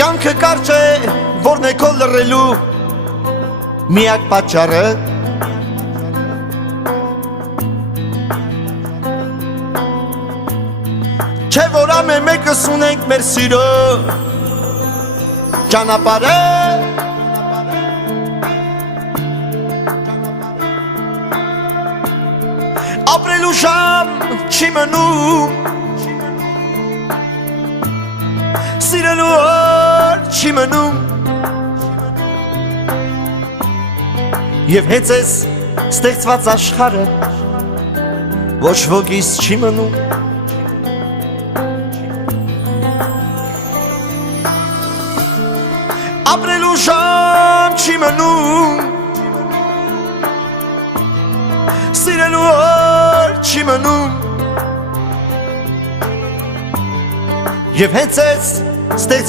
Կյանքը կարճ է, որն է քո լռելու միակ պատճառը Չէ որ ամեն մեկս ունենք մեր սիրո ճանապարհը Ապրելու ժամ չի մնում Սիրելու օր չի մնում Եվ հենց ես ստեղծված աշխարհը ոչ ոքից չի մնում Ապրելու ժամ չի մնում Սիրելու օր չի մնում Եվ հենց ես ստեղծված